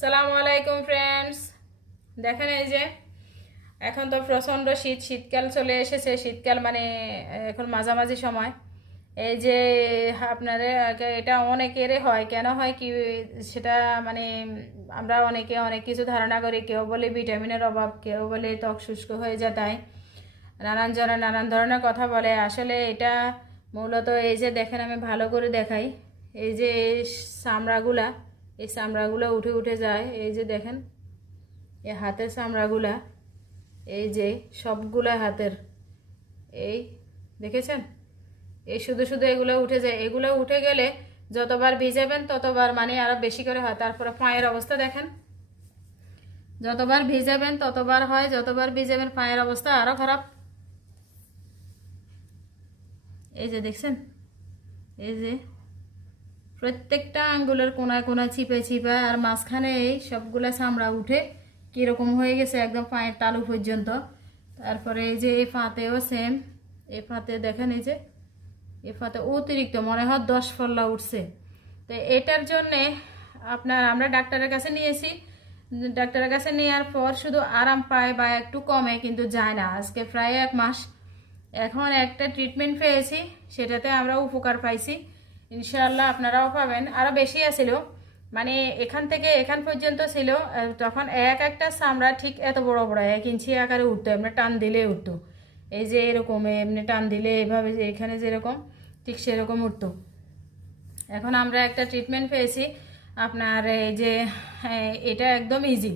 সালামু আলাইকুম ফ্রেন্ডস দেখেন এই যে, এখন তো প্রচণ্ড শীত, শীতকাল চলে এসেছে। শীতকাল মানে এখন মাঝামাঝি সময়। এই যে, আপনাদের এটা অনেকেরই হয়। কেন হয় কি, সেটা মানে আমরা অনেকে অনেক কিছু ধারণা করি। কেউ বলে ভিটামিনের অভাব, কেউ বলে ত্বক শুষ্ক হয়ে যায় তাই। নানান জনের নানান ধরনের কথা বলে। আসলে এটা মূলত এই যে, দেখেন, আমি ভালো করে দেখাই। এই যে চামড়াগুলা এই চামড়াগুলো উঠে উঠে যায়। এই যে দেখেন, এই হাতের চামড়াগুলা, এই যে সবগুলা হাতের, এই দেখেছেন? এই শুধু শুধু এগুলো উঠে যায়। এগুলো উঠে গেলে যতবার ভিজাবেন ততবার মানে আরও বেশি করে হয়। তারপরে পায়ের অবস্থা দেখেন। যতবার ভিজাবেন ততবার হয়, যতবার ভিজাবেন পায়ের অবস্থা আরও খারাপ। এই যে দেখছেন? এই যে প্রত্যেকটা আঙ্গুলের কোনায় কোনায় চিপে চিপে আর মাঝখানে এই সবগুলা চামড়া উঠে কীরকম হয়ে গেছে একদম পায়ের তালু পর্যন্ত। তারপরে এই যে এই ফাঁতেও সেম এই ফাঁতে দেখেন এই যে এই ফাতে অতিরিক্ত, মনে হয় দশ ফল্লা উঠছে। তো এটার জন্যে আপনার, আমরা ডাক্তারের কাছে নিয়েছি। ডাক্তারের কাছে নেওয়ার পর শুধু আরাম পায় বা একটু কমে কিন্তু যায় না। আজকে প্রায় এক মাস। এখন একটা ট্রিটমেন্ট পেয়েছি, সেটাতে আমরা উপকার পাইছি। ইনশাআল্লাহ আপনারাও পাবেন। আরও বেশি আছিল। মানে এখান থেকে এখান পর্যন্ত ছিল তখন এক একটা চামড়া ঠিক এত বড় বড় এক ইঞ্চি আকারে উঠতো এমনি টান দিলে উঠতো। এই যে এরকম এমনি টান দিলে এভাবে যে এখানে যেরকম ঠিক সেরকম উঠতো। এখন আমরা একটা ট্রিটমেন্ট পেয়েছি। আপনার এই যে হ্যাঁ, এটা একদম ইজি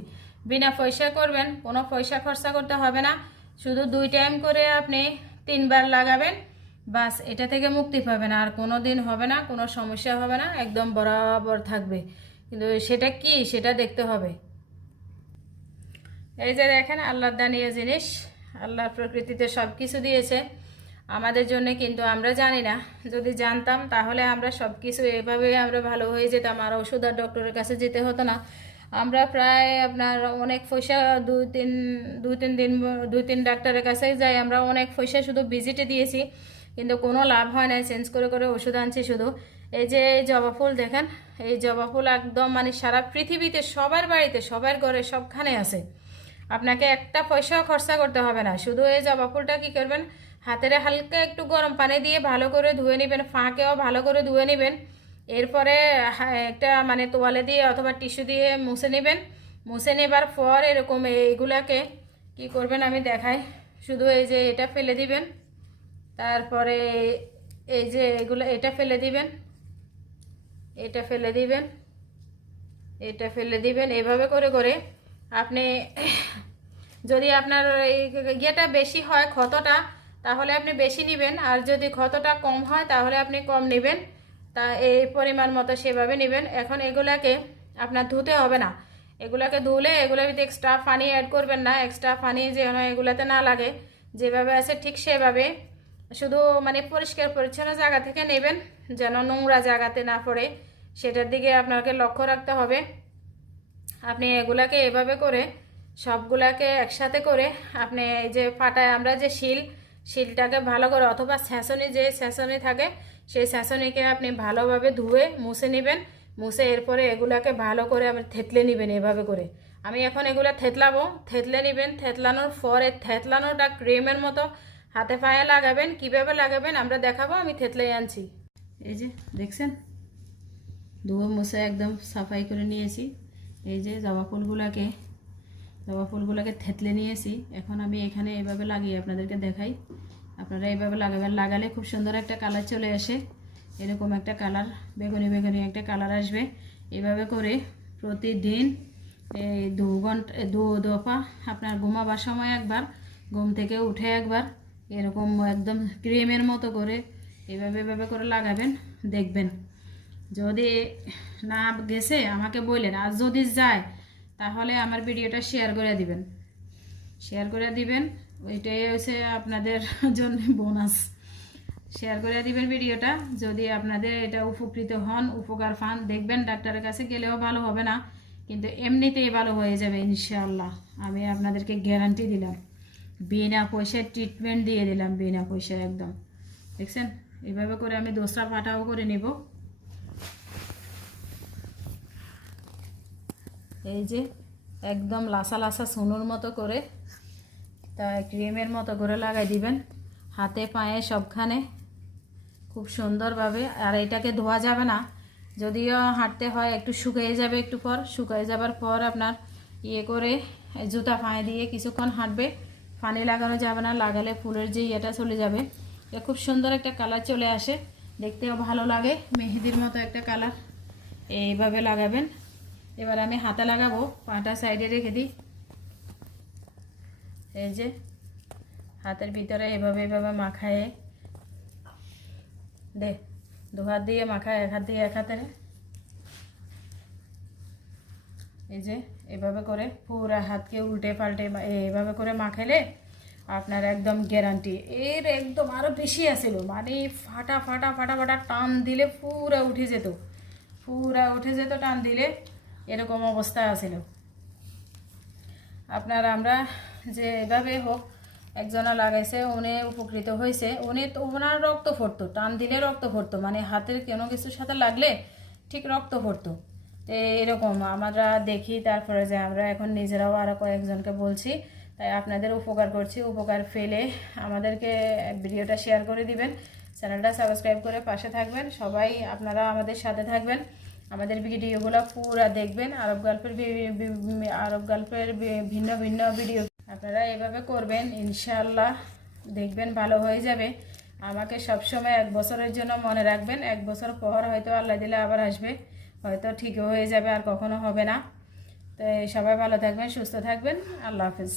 বিনা পয়সা করবেন কোনো পয়সা খরচা করতে হবে না। শুধু দুই টাইম করে আপনি তিনবার লাগাবেন। বাস, এটা থেকে মুক্তি পাবেন আর কোনো দিন হবে না, কোনো সমস্যা হবে না, একদম বরাবর থাকবে। কিন্তু সেটা কি? সেটা দেখতে হবে। এই যে দেখেন, আল্লাহর দানীয় জিনিস, আল্লাহর প্রকৃতিতে সব কিছু দিয়েছে। আমাদের জন্য কিন্তু আমরা জানি না। যদি জানতাম, তাহলে আমরা সব কিছু এভাবে আমরা ভালো হয়ে যেতাম। আর ওষুধ আর ডক্টরের কাছে যেতে হতো না। আমরা প্রায় আপনার অনেক পয়সা, দুই তিন দুই তিন দিন, দুই তিন ডাক্তারের কাছে যাই। আমরা অনেক পয়সা শুধু ভিজিটে দিয়েছি। কিন্তু কোনো লাভ হয় না, চেঞ্জ করে করে ওষুধ আনছি শুধু। এই যে এই জবা ফুল দেখেন, এই জবা ফুল একদম মানে সারা পৃথিবীতে, সবার বাড়িতে, সবার ঘরে সবখানে আছে। আপনাকে একটা পয়সাও খরচা করতে হবে না। শুধু এই জবা ফুলটা কী করবেন? হাতের হালকা একটু গরম পানি দিয়ে ভালো করে ধুয়ে নেবেন, ফাঁকেও ভালো করে ধুয়ে নেবেন। এরপরে একটা মানে তোয়ালে দিয়ে অথবা টিস্যু দিয়ে মুছে নেবেন। মুছে নেবার পর এরকম এইগুলাকে কি করবেন আমি দেখাই। শুধু এই যে এটা ফেলে দিবেন। তারপরে এই যে এগুলো, এটা ফেলে দিবেন। এটা ফেলে দিবেন। এটা ফেলে দিবেন। এভাবে করে করে আপনি যদি আপনার ইয়েটা বেশি হয় ক্ষতটা, তাহলে আপনি বেশি নেবেন। আর যদি ক্ষতটা কম হয়, তাহলে আপনি কম নেবেন। তা এই পরিমাণ মতো সেভাবে নেবেন। এখন এগুলাকে আপনার ধুতে হবে না। এগুলাকে ধুলে এগুলোর ভিতরে এক্সট্রা পানি অ্যাড করবেন না এক্সট্রা পানি যেন এগুলাতে না লাগে, যেভাবে আছে ঠিক সেভাবে শুধু মানে পরিষ্কার পরিচ্ছন্ন জায়গা থেকে নেবেন, যেন নোংরা জায়গাতে না পড়ে। সেটার দিকে আপনাকে লক্ষ্য রাখতে হবে। আপনি এগুলাকে এভাবে করে, সবগুলাকে একসাথে করে আপনি এই যে ফাটায়, আমরা যে শিল, শিলটাকে ভালো করে অথবা স্যাঁচনি যে স্যাঁচনি থাকে, সেই স্যাঁচনিকে আপনি ভালোভাবে ধুয়ে মুছে নেবেন। মুছে এরপরে এগুলাকে ভালো করে আপনি থেতলে নেবেন এভাবে করে। আমি এখন এগুলা থেতলাবো। থেতলে নেবেন, থেতলানোর পরে থেতলানোটা ক্রিমের মতো হাতে পায়ে লাগাবেন, কীভাবে লাগাবেন আমরা দেখাবো, আমি থেতলে আনছি। এই যে, দেখছেন? ধুয়ে মুছে একদম সাফাই করে নিয়েছি। এই যে, জবা ফুলগুলোকে জবা ফুলগুলোকে থেতলে নিয়েছি। এখন আমি এখানে এভাবে লাগিয়ে আপনাদেরকে দেখাই। আপনারা এইভাবে লাগাবেন, লাগালে খুব সুন্দর একটা কালার চলে আসে। এরকম একটা কালার, বেগুনি বেগুনি একটা কালার আসবে। এভাবে করে প্রতিদিন এই দু ঘণ্টা, দু দফা আপনার ঘুমাবার সময় একবার, ঘুম থেকে উঠে একবার এরকম একদম ক্রিমের মতো করে এভাবে এভাবে করে লাগাবেন, দেখবেন। যদি না গেছে, আমাকে বললেন, আর যদি যায়, তাহলে আমার ভিডিওটা শেয়ার করে দিবেন। শেয়ার করে দিবেন, ওইটাই হচ্ছে আপনাদের জন্য বোনাস শেয়ার করে দিবেন ভিডিওটা, যদি আপনাদের এটা উপকৃত হন, উপকার পান, দেখবেন ডাক্তারের কাছে গেলেও ভালো হবে না, কিন্তু এমনিতেই ভালো হয়ে যাবে, ইনশাআল্লাহ। আমি আপনাদেরকে গ্যারান্টি দিলাম। বিনা পয়সায় ট্রিটমেন্ট দিয়ে দিলাম, বিনা পয়সায় একদম। দেখছেন? এইভাবে করে আমি দোসরা পাটাও করে নেব। এই যে একদম লাসা লাসা সোনুর মতো করে, তা ক্রিমের মতো করে লাগাই দিবেন। হাতে, পায়ে সবখানে। খুব সুন্দরভাবে। আর এটাকে ধোয়া যাবে না। যদিও হাঁটতে হয়, একটু শুকিয়ে যাবে একটু পর। শুকিয়ে যাবার পর আপনার ইয়ে করে জুতা পায়ে দিয়ে কিছুক্ষণ হাঁটবে। পানি লাগানো যাবে না, লাগালে ফুলের যে ইয়েটা চলে যাবে। এটা খুব সুন্দর একটা কালার চলে আসে, দেখতেও ভালো লাগে, মেহেদির মতো একটা কালার। এইভাবে লাগাবেন। এবার আমি হাতে লাগাবো, পাটা সাইডে রেখে দিই। এই যে, হাতের ভিতরে এভাবে এভাবে মাখায়ে, দে, দু হাত দিয়ে মাখায় এক হাত দিয়ে, এক হাতে এই যে এভাবে করে পুরো হাতকে উল্টে পাল্টে বা এইভাবে করে মাখাইলে আপনার একদম গ্যারান্টি এর একদম আরও বেশি আসিল মানে ফাটা ফাটা ফাটা ফাটা টান দিলে পুরা উঠে যেত। পুরা উঠে যেত, টান দিলে এরকম অবস্থা আসিল আপনার আমরা যে এভাবে হোক, একজনা লাগাইছে, উনি উপকৃত হয়েছে উনি তো ওনার রক্ত ফুটতো টান দিলে রক্ত ফুটতো মানে হাতের কোনো কিছুর সাথে লাগলে ঠিক রক্ত ফুটতো তো এরকম আমরা দেখি, তারপরে যে আমরা এখন নিজেরাও আরও কয়েকজনকে বলছি। তাই আপনাদের উপকার করছি, উপকার ফেলে আমাদেরকে ভিডিওটা শেয়ার করে দিবেন চ্যানেলটা সাবস্ক্রাইব করে পাশে থাকবেন, সবাই আপনারা আমাদের সাথে থাকবেন, আমাদের ভিডিওগুলো পুরো দেখবেন, আরব গল্পের আরব গল্পের ভিন্ন ভিন্ন ভিডিও আপনারা এভাবে করবেন ইনশাল্লাহ দেখবেন ভালো হয়ে যাবে। আমাকে সবসময় এক বছরের জন্য মনে রাখবেন, এক বছর পর হয়তো আল্লাহ দিলে আবার আসবে। হয়তো ঠিক হয়ে যাবে আর কখনো হবে না। তো সবাই ভালো থাকবেন, সুস্থ থাকবেন। আল্লাহ হাফিজ।